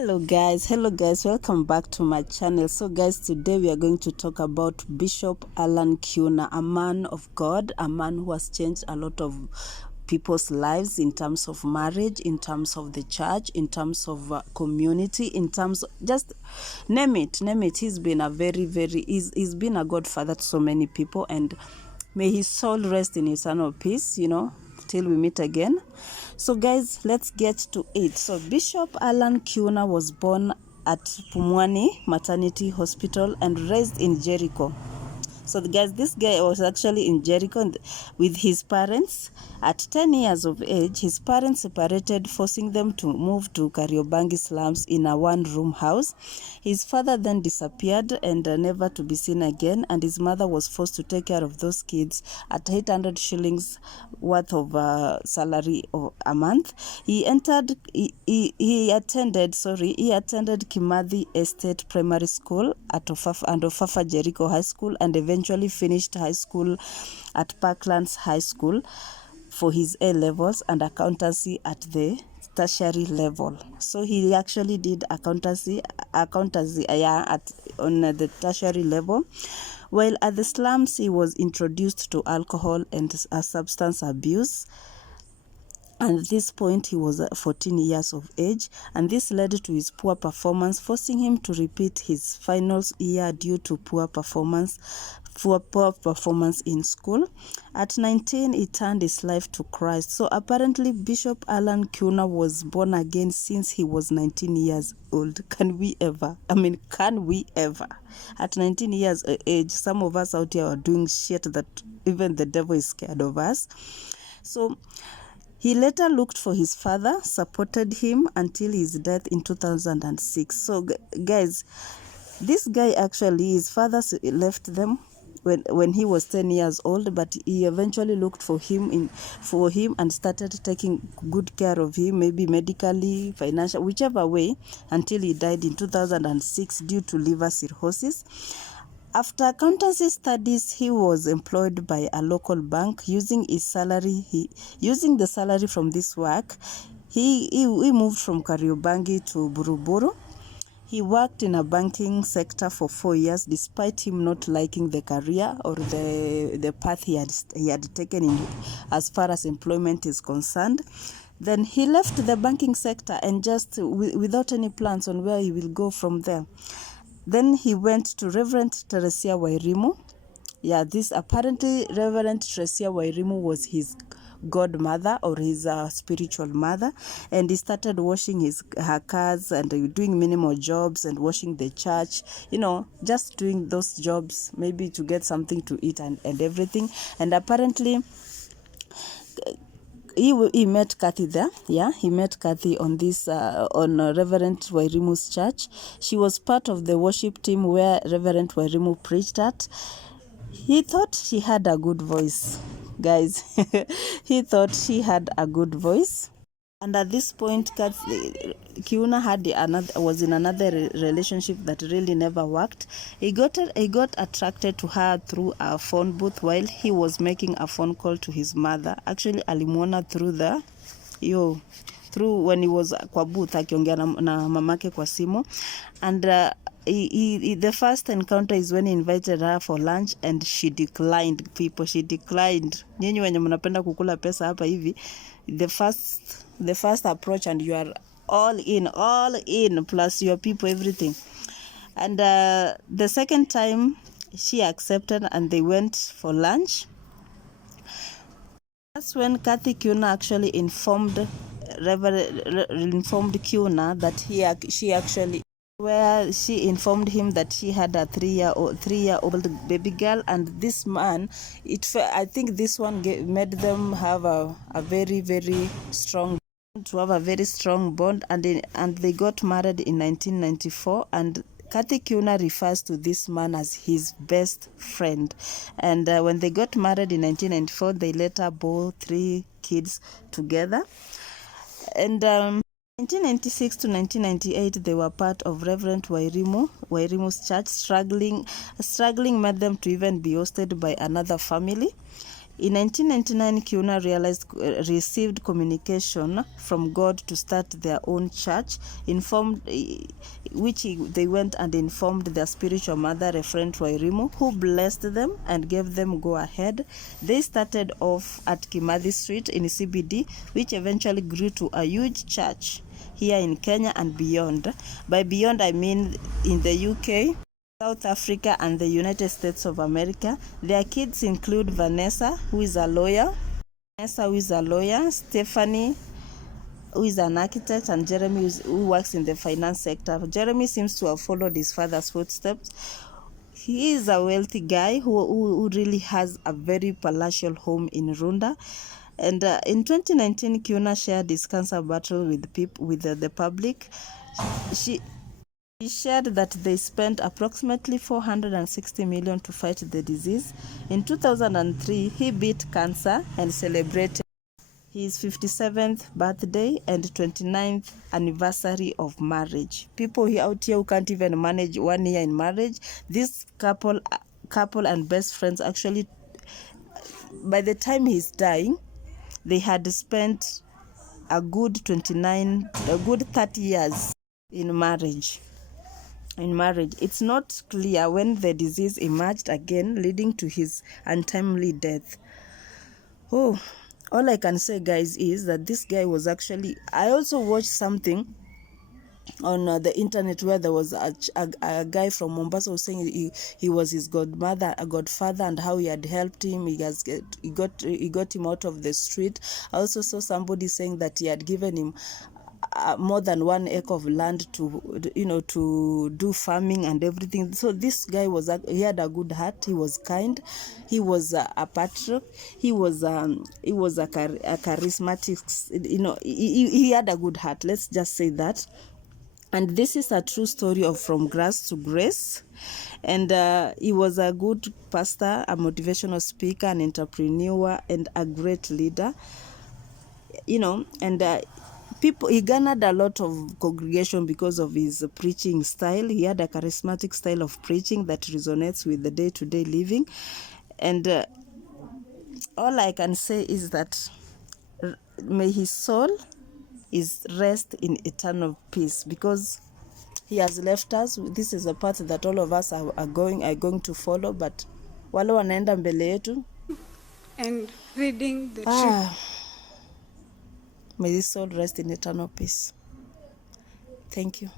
Hello guys, welcome back to my channel. So guys, today we are going to talk about Bishop Alan Kiuna, a man of God, a man who has changed a lot of people's lives in terms of marriage, in terms of the church, in terms of community, in terms of just name it. He's been he's been a godfather to so many people, and may his soul rest in eternal peace, till we meet again. So guys, let's get to it. So Bishop Alan Kiuna was born at Pumwani Maternity Hospital and raised in Jericho. So guys, this guy was actually in Jericho with his parents. At 10 years of age, his parents separated, forcing them to move to Kariobangi slums in a one-room house. His father then disappeared and never to be seen again, and his mother was forced to take care of those kids at 800 shillings worth of salary a month. He attended Kimathi Estate Primary School at Ofafa Jericho High School, and eventually finished high school at Parklands High School for his A levels and accountancy at the tertiary level. So he actually did accountancy on the tertiary level. While at the slums, he was introduced to alcohol and substance abuse. And at this point, he was 14 years of age, and this led to his poor performance, forcing him to repeat his final year due to poor performance in school. At 19, he turned his life to Christ. So apparently, Bishop Alan Kiuna was born again since he was 19 years old. Can we ever? At 19 years of age, some of us out here are doing shit that even the devil is scared of us. So he later looked for his father, supported him until his death in 2006. So guys, this guy actually, his father left them when he was 10 years old, but he eventually looked for him and started taking good care of him, maybe medically, financial, whichever way, until he died in 2006 due to liver cirrhosis. After accountancy studies, he was employed by a local bank. Using the salary from this work, he moved from Kariobangi to Buruburu. He worked in a banking sector for 4 years, despite him not liking the career or the path he had taken as far as employment is concerned. Then he left the banking sector and just without any plans on where he will go from there. Then he went to Reverend Teresia Wairimu. This apparently Reverend Teresia Wairimu was his godmother or his spiritual mother, and he started washing her cars and doing minimal jobs and washing the church, just doing those jobs maybe to get something to eat and everything. And apparently he met Cathy there. He met Cathy on this on Reverend Wairimu's church. She was part of the worship team where Reverend Wairimu preached at. He thought she had a good voice, guys. He thought she had a good voice. And at this point, Kiuna was in another relationship that really never worked. He got attracted to her through a phone booth while he was making a phone call to his mother. Actually, alimuona through when he was kwa booth akiongea na mamake kwa simu. And the first encounter is when he invited her for lunch, and she declined. She declined. Nyinyi wenye mnapenda kukula pesa hapa hivi, the first approach and you are all in plus your people, everything. And the second time she accepted and they went for lunch. That's when Cathy Kiuna actually informed Kiuna that she informed him that she had a 3-year-old baby girl, and this man, I think this one made them have a very, very strong bond, and they got married in 1994. And Cathy Kiuna refers to this man as his best friend. And when they got married in 1994, they later bore 3 kids together. And 1996 to 1998, they were part of Reverend Wairimu's church. Struggling made them to even be hosted by another family. In 1999, Kiuna received communication from God to start their own church, they went and informed their spiritual mother, Reverend Wairimu, who blessed them and gave them go ahead. They started off at Kimathi Street in CBD, which eventually grew to a huge church here in Kenya and beyond. By beyond, I mean in the UK, South Africa, and the United States of America. Their kids include Vanessa, who is a lawyer, Stephanie, who is an architect, and Jeremy, who works in the finance sector. Jeremy seems to have followed his father's footsteps. He is a wealthy guy who really has a very palatial home in Runda. And in 2019, Kiuna shared his cancer battle with the public. She shared that they spent approximately 460 million to fight the disease. In 2003, he beat cancer and celebrated his 57th birthday and 29th anniversary of marriage. People out here who can't even manage 1 year in marriage, this couple and best friends actually, by the time he's dying, they had spent a good 30 years in marriage. It's not clear when the disease emerged again, leading to his untimely death. Oh, all I can say, guys, is that this guy was actually... I also watched something on the internet where there was a guy from Mombasa who was saying he was his godfather, and how he had helped him. He got him out of the street. I also saw somebody saying that he had given him more than 1 acre of land to do farming and everything. So this guy he had a good heart. He was kind. He was a patriot. He was a charismatic. He had a good heart. Let's just say that. And this is a true story of From Grass to Grace. And he was a good pastor, a motivational speaker, an entrepreneur, and a great leader. And he garnered a lot of congregation because of his preaching style. He had a charismatic style of preaching that resonates with the day-to-day living. And all I can say is that may his soul rest in eternal peace, because he has left us. This is a path that all of us are going to follow, but wale wanaenda mbele yetu. And reading the truth. May his soul rest in eternal peace. Thank you.